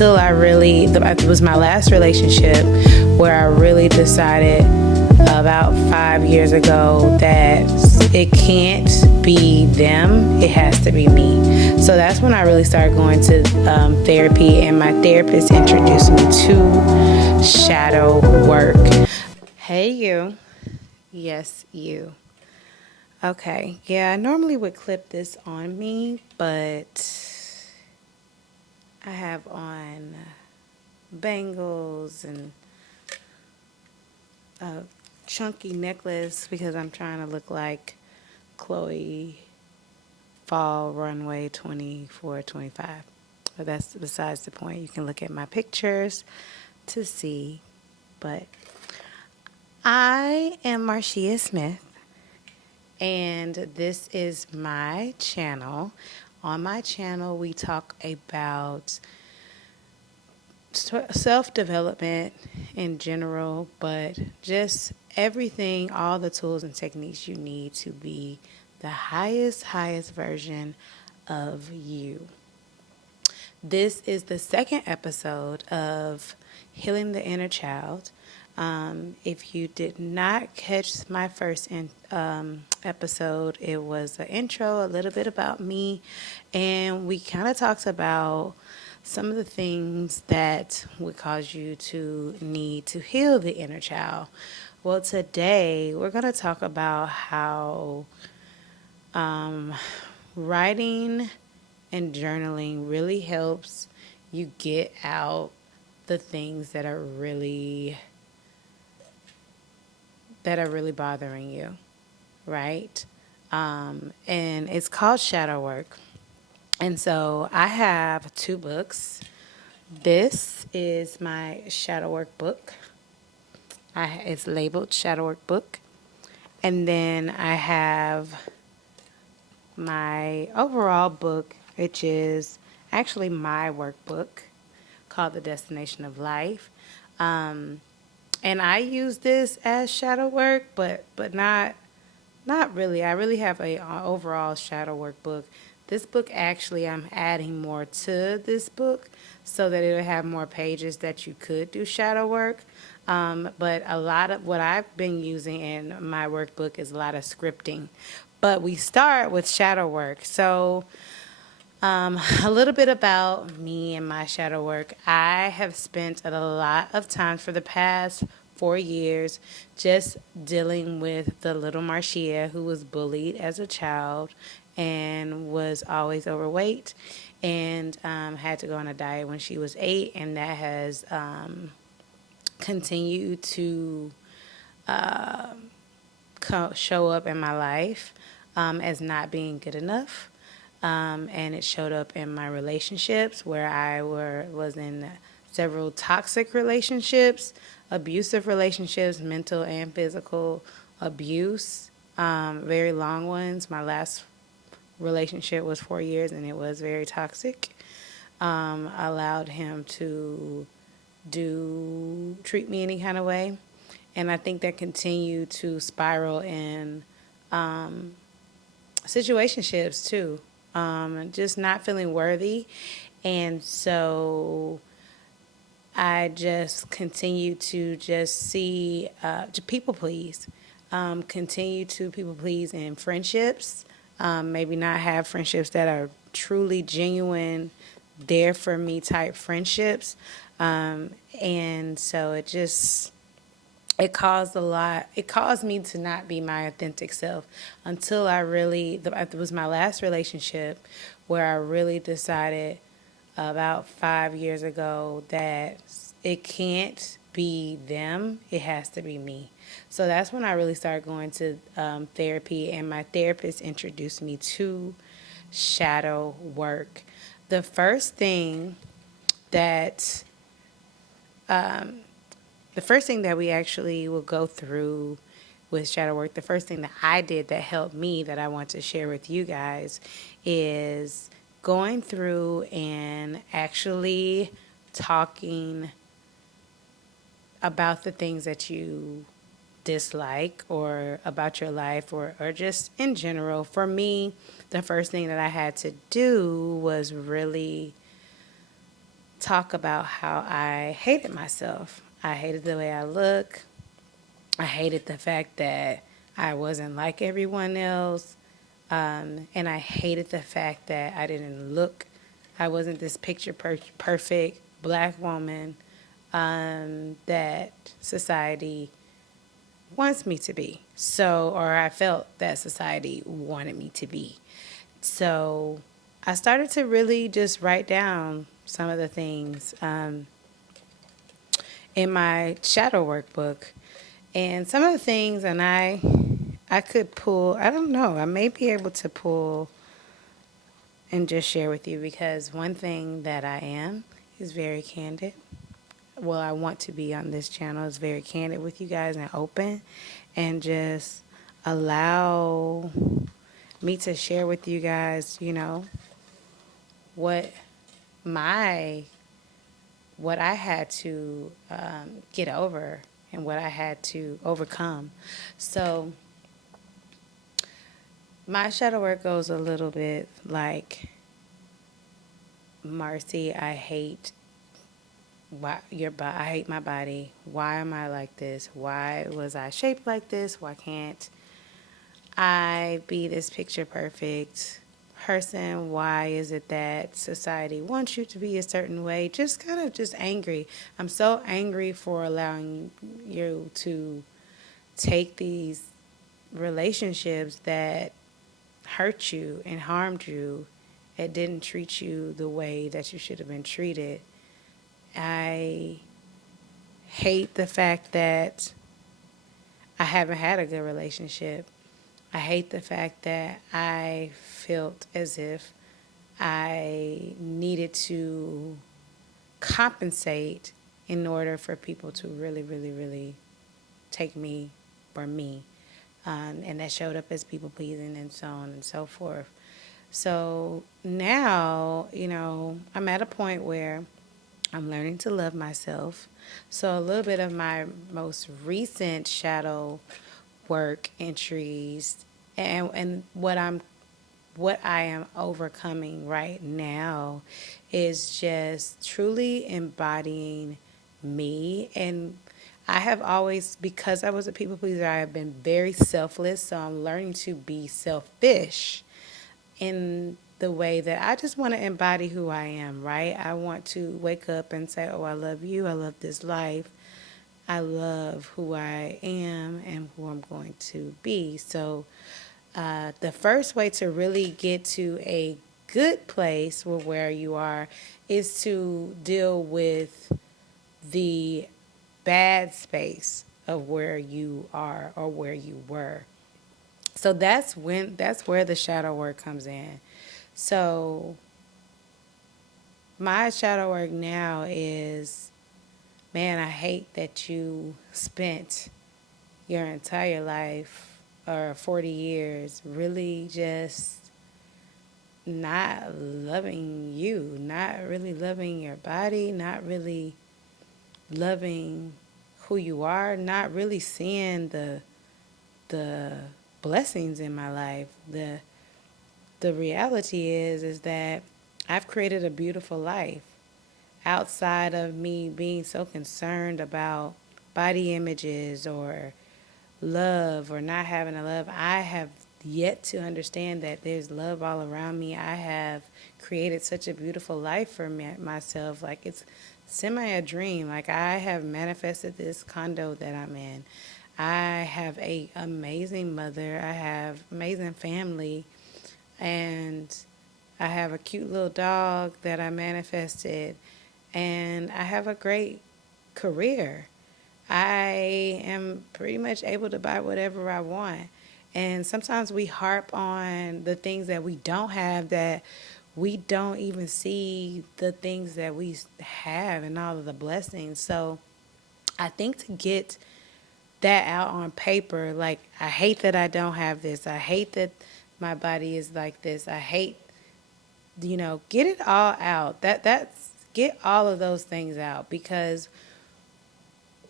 until it was my last relationship where I really decided about 5 years ago that it can't be them, it has to be me. So that's when I really started going to therapy, and my therapist introduced me to shadow work. Hey, you. Yes, you. Okay, yeah, I normally would clip this on me, but I have on bangles and a chunky necklace because I'm trying to look like Chloe Fall Runway 24, 25. But that's besides the point. You can look at my pictures to see. But I am Marcia Smith, and this is my channel. On my channel, we talk about self-development in general, but just everything, all the tools and techniques you need to be the highest version of you. This is the second episode of Healing the Inner Child. If you did not catch my first episode, it was an intro, a little bit about me, and we kind of talked about some of the things that would cause you to need to heal the inner child. Well, today we're going to talk about how writing and journaling really helps you get out the things that are really bothering you, right? And it's called shadow work. And so I have two books. This is my shadow work book. It's labeled shadow work book. And then I have my overall book, which is actually my workbook called The Destination of Life. And I use this as shadow work, but not really. I really have a overall shadow work book. This book, actually, I'm adding more to this book so that it'll have more pages that you could do shadow work. But a lot of what I've been using in my workbook is a lot of scripting. But we start with shadow work. So a little bit about me and my shadow work. I have spent a lot of time for the past 4 years just dealing with the little Marcia who was bullied as a child and was always overweight and had to go on a diet when she was 8, and that has continued to show up in my life as not being good enough. And it showed up in my relationships where I was in several toxic relationships, abusive relationships, mental and physical abuse, very long ones. My last relationship was 4 years, and it was very toxic. Allowed him to treat me any kind of way. And I think that continued to spiral in situationships too. Just not feeling worthy. And so I just continue to to people please. Continue to people please in friendships. Maybe not have friendships that are truly genuine, there for me type friendships. And so it caused me to not be my authentic self until it was my last relationship where I really decided about 5 years ago that it can't be them, it has to be me. So that's when I really started going to therapy, and my therapist introduced me to shadow work. The first thing that we actually will go through with shadow work, the first thing that I did that helped me that I want to share with you guys is going through and actually talking about the things that you dislike or about your life or just in general. For me, the first thing that I had to do was really talk about how I hated myself. I hated the way I look. I hated the fact that I wasn't like everyone else. And I hated the fact that I wasn't this perfect black woman that society wants me to be. So, or I felt that society wanted me to be. So I started to really just write down some of the things in my shadow workbook. And some of the things, and I could pull, I don't know, I may be able to pull and just share with you, because one thing that I am is very candid. Well, I want to be on this channel is very candid with you guys and open, and just allow me to share with you guys, what my what I had to get over and what I had to overcome. So my shadow work goes a little bit like, Marcy, I hate I hate my body. Why am I like this? Why was I shaped like this? Why can't I be this picture perfect person? Why is it that society wants you to be a certain way? Just kind of just angry. I'm so angry for allowing you to take these relationships that hurt you and harmed you and didn't treat you the way that you should have been treated. I hate the fact that I haven't had a good relationship. I hate the fact that I felt as if I needed to compensate in order for people to really, really, really take me for me. And that showed up as people pleasing and so on and so forth. So now, I'm at a point where I'm learning to love myself. So a little bit of my most recent shadow work entries, and what I am overcoming right now is just truly embodying me. And I have always, because I was a people pleaser, I have been very selfless. So I'm learning to be selfish in the way that I just want to embody who I am, right? I want to wake up and say, oh, I love you. I love this life. I love who I am and who I'm going to be. So the first way to really get to a good place with where you are is to deal with the bad space of where you are or where you were. So that's where the shadow work comes in. So my shadow work now is, man, I hate that you spent your entire life or 40 years really just not loving you, not really loving your body, not really loving who you are, not really seeing the blessings in my life. The reality is that I've created a beautiful life outside of me being so concerned about body images or love or not having a love. I have yet to understand that there's love all around me. I have created such a beautiful life for myself. Like, it's semi a dream. Like, I have manifested this condo that I'm in. I have a amazing mother. I have amazing family, and I have a cute little dog that I manifested, and I have a great career. I am pretty much able to buy whatever I want. And sometimes we harp on the things that we don't have, that we don't even see the things that we have and all of the blessings. So I think to get that out on paper, like, I hate that I don't have this. I hate that my body is like this. I hate, get it all out. Get all of those things out, because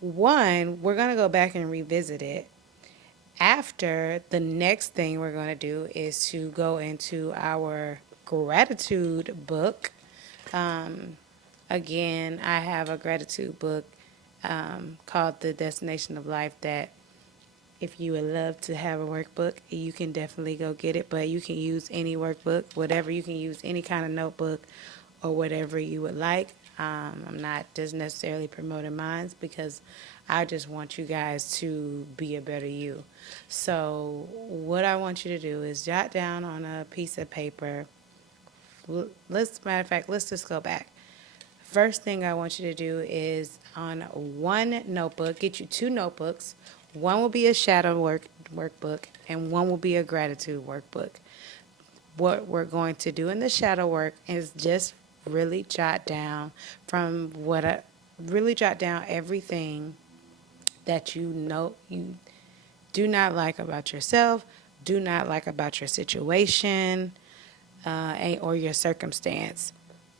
one, we're going to go back and revisit it. After, the next thing we're going to do is to go into our gratitude book. Again, I have a gratitude book called The Destination of Life that if you would love to have a workbook, you can definitely go get it. But you can use any workbook, whatever. You can use any kind of notebook or whatever you would like. I'm not just necessarily promoting mine because I just want you guys to be a better you. So, what I want you to do is jot down on a piece of paper. Matter of fact, let's just go back. First thing I want you to do is on one notebook, get you two notebooks. One will be a workbook and one will be a gratitude workbook. What we're going to do in the shadow work is just really jot down really jot down everything that you know you do not like about yourself, do not like about your situation, or your circumstance.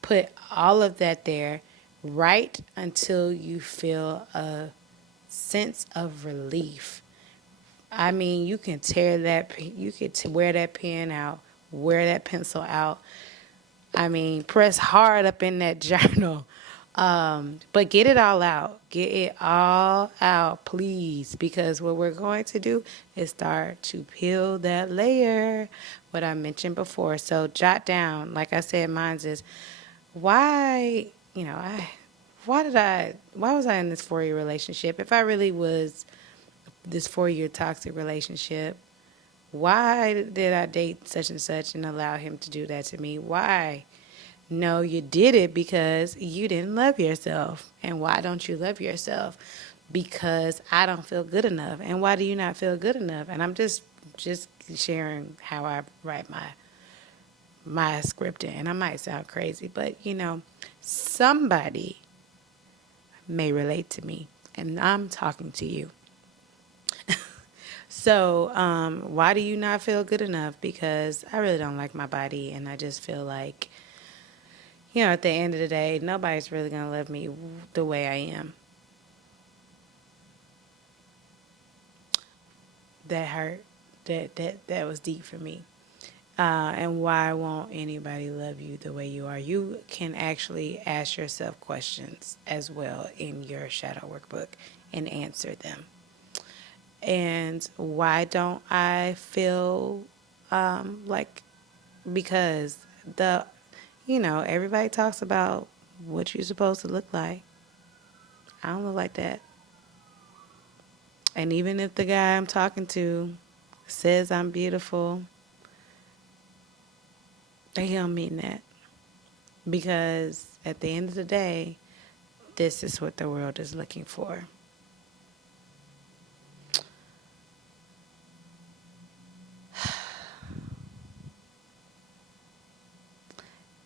Put all of that there. Write until you feel a sense of relief. I mean, you can you could wear that pen out, wear that pencil out. I mean, press hard up in that journal. But get it all out. Get it all out, please, because what we're going to do is start to peel that layer, what I mentioned before. So jot down, like I said, mine's is why, why was I in this 4 year relationship? If I really was this 4 year toxic relationship, why did I date such and such and allow him to do that to me? Why? No, you did it because you didn't love yourself. And why don't you love yourself? Because I don't feel good enough. And why do you not feel good enough? And I'm just sharing how I write my scripting. And I might sound crazy, but somebody may relate to me, and I'm talking to you. So, why do you not feel good enough? Because I really don't like my body, and I just feel like, at the end of the day, nobody's really going to love me the way I am. That hurt. That was deep for me. And why won't anybody love you the way you are? You can actually ask yourself questions as well in your shadow workbook and answer them. And why don't I feel like, because everybody talks about what you're supposed to look like. I don't look like that. And even if the guy I'm talking to says I'm beautiful, they don't mean that. Because at the end of the day, this is what the world is looking for.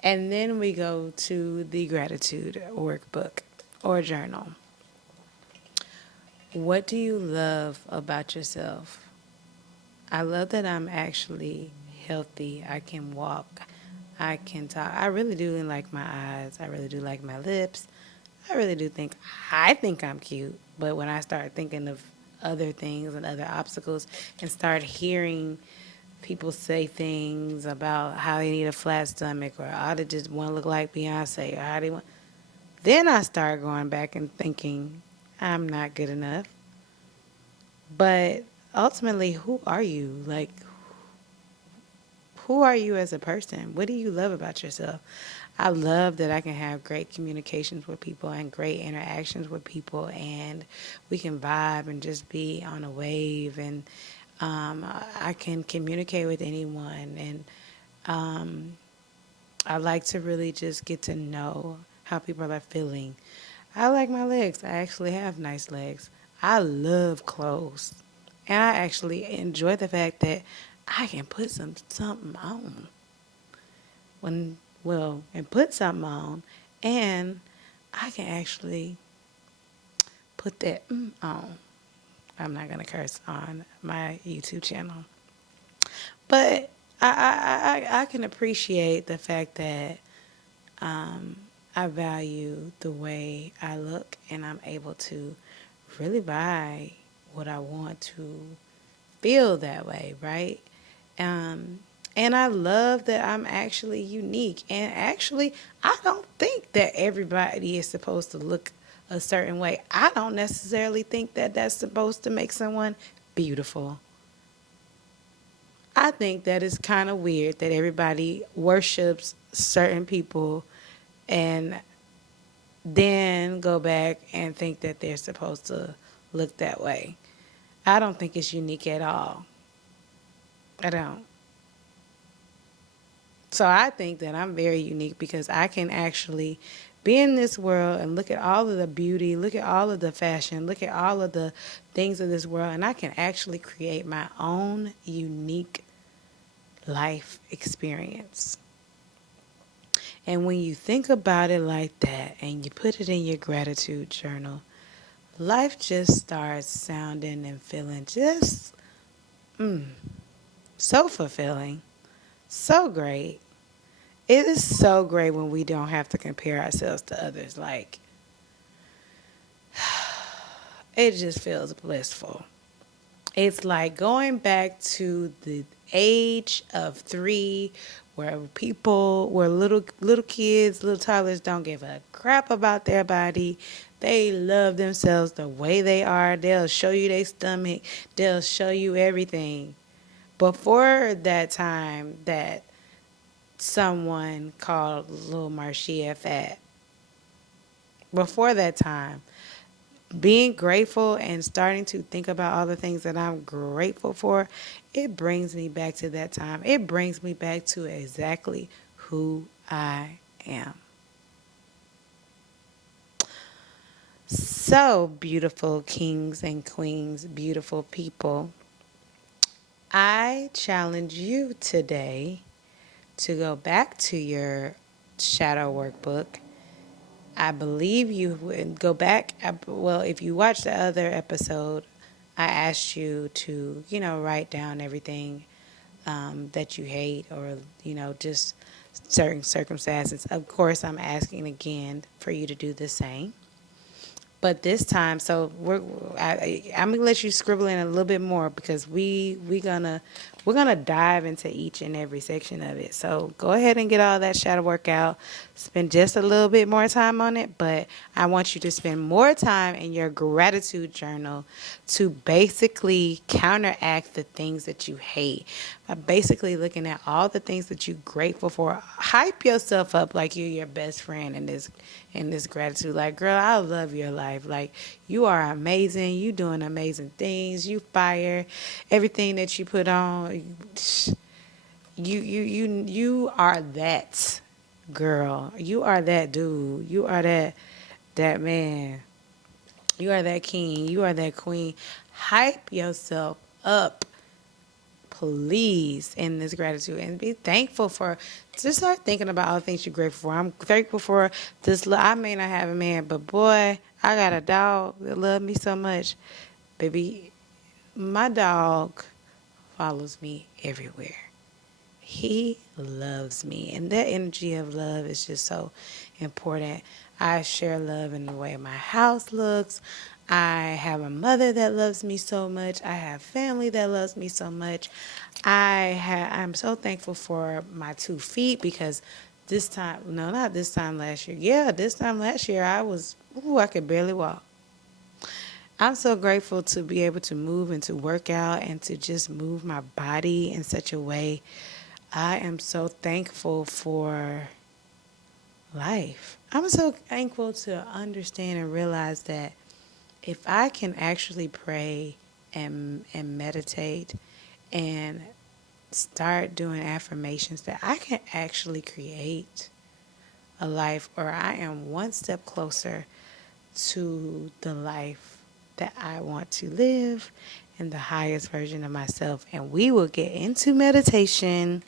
And then we go to the gratitude workbook or journal. What do you love about yourself? I love that I'm actually healthy. I can walk. I can talk. I really do like my eyes. I really do like my lips. I think I'm cute. But when I start thinking of other things and other obstacles and start hearing people say things about how they need a flat stomach or how they just want to look like Beyonce or how they want, then I start going back and thinking I'm not good enough. But ultimately, who are you? Like, who are you as a person? What do you love about yourself? I love that I can have great communications with people and great interactions with people, and we can vibe and just be on a wave, and I can communicate with anyone, and I like to really just get to know how people are feeling. I like my legs. I actually have nice legs. I love clothes. And I actually enjoy the fact that I can put something on. And put something on, and I can actually put that on. I'm not gonna curse on my YouTube channel, but I can appreciate the fact that I value the way I look, and I'm able to really buy what I want to feel that way, right? And I love that I'm actually unique. And actually, I don't think that everybody is supposed to look a certain way. I don't necessarily think that that's supposed to make someone beautiful. I think that it's kind of weird that everybody worships certain people and then go back and think that they're supposed to look that way. I don't think it's unique at all. I don't. So I think that I'm very unique because I can actually be in this world and look at all of the beauty, look at all of the fashion, look at all of the things of this world, and I can actually create my own unique life experience. And when you think about it like that and you put it in your gratitude journal, life just starts sounding and feeling just so fulfilling, so great. It is so great when we don't have to compare ourselves to others. Like, it just feels blissful. It's like going back to the age of 3 where little kids, little toddlers don't give a crap about their body. They love themselves the way they are. They'll show you their stomach. They'll show you everything. Before that time that someone called little Marcia fat, before that time, being grateful and starting to think about all the things that I'm grateful for, it brings me back to that time. It brings me back to exactly who I am. So, beautiful kings and queens, beautiful people, I challenge you today to go back to your shadow workbook. I believe you would go back. Well, if you watch the other episode, I asked you to, write down everything that you hate or, just certain circumstances. Of course, I'm asking again for you to do the same. But this time, so I'm gonna let you scribble in a little bit more because we're gonna dive into each and every section of it. So go ahead and get all that shadow work out. Spend just a little bit more time on it, but I want you to spend more time in your gratitude journal to basically counteract the things that you hate. By basically looking at all the things that you're grateful for, hype yourself up like you're your best friend in this gratitude. Like, girl, I love your life. Like, you are amazing. You doing amazing things. You fire. Everything that you put on, you are that girl. You are that dude. You are that man. You are that king. You are that queen. Hype yourself up, please, in this gratitude and be thankful for. Just start thinking about all the things you're grateful for. I'm grateful for this. I may not have a man, but boy, I got a dog that loves me so much. Baby, my dog follows me everywhere. He loves me, and that energy of love is just so important. I share love in the way my house looks. I have a mother that loves me so much. I have family that loves me so much. I'm so thankful for my 2 feet because this time, no, not this time last year. Yeah, this time last year I could barely walk. I'm so grateful to be able to move and to work out and to just move my body in such a way. I am so thankful for life. I'm so thankful to understand and realize that if I can actually pray and meditate and start doing affirmations, that I can actually create a life, or I am one step closer to the life that I want to live and the highest version of myself. And we will get into meditation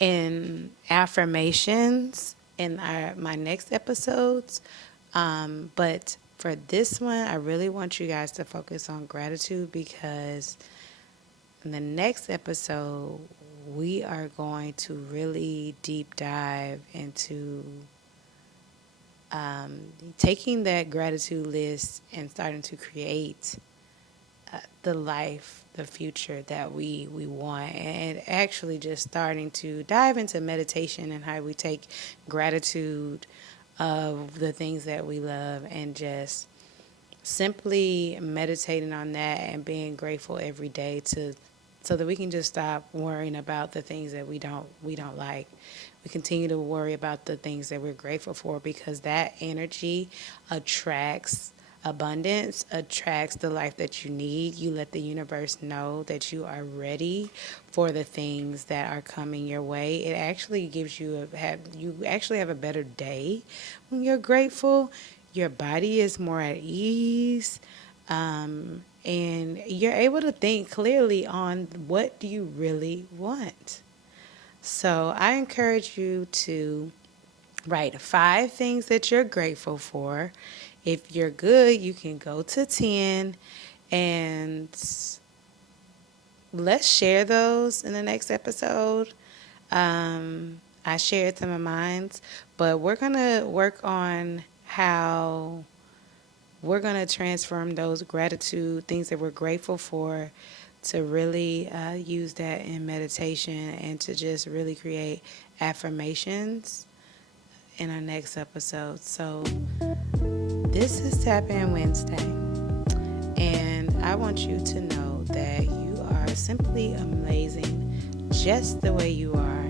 and affirmations in my next episodes. But for this one, I really want you guys to focus on gratitude because in the next episode, we are going to really deep dive into taking that gratitude list and starting to create the life, the future that we want, and actually just starting to dive into meditation and how we take gratitude of the things that we love and just simply meditating on that and being grateful every day to so that we can just stop worrying about the things that we don't like. We continue to worry about the things that we're grateful for because that energy attracts abundance, attracts the life that you need. You let the universe know that you are ready for the things that are coming your way. It actually gives you you actually have a better day when you're grateful. Your body is more at ease. And you're able to think clearly on what do you really want. So I encourage you to write 5 things that you're grateful for. If you're good, you can go to 10, and let's share those in the next episode. I shared some of mine, but we're going to work on how we're going to transform those gratitude, things that we're grateful for, to really use that in meditation and to just really create affirmations in our next episode. So this is Tap In Wednesday, and I want you to know that you are simply amazing just the way you are.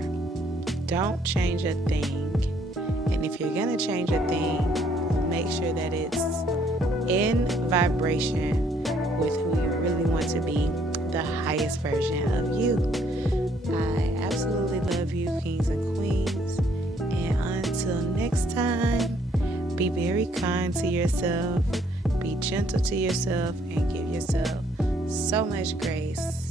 Don't change a thing. And if you're going to change a thing, make sure that it's in vibration with who you really want to be, the highest version of you. I absolutely love you, kings and queens. And until next time, be very kind to yourself, be gentle to yourself, and give yourself so much grace.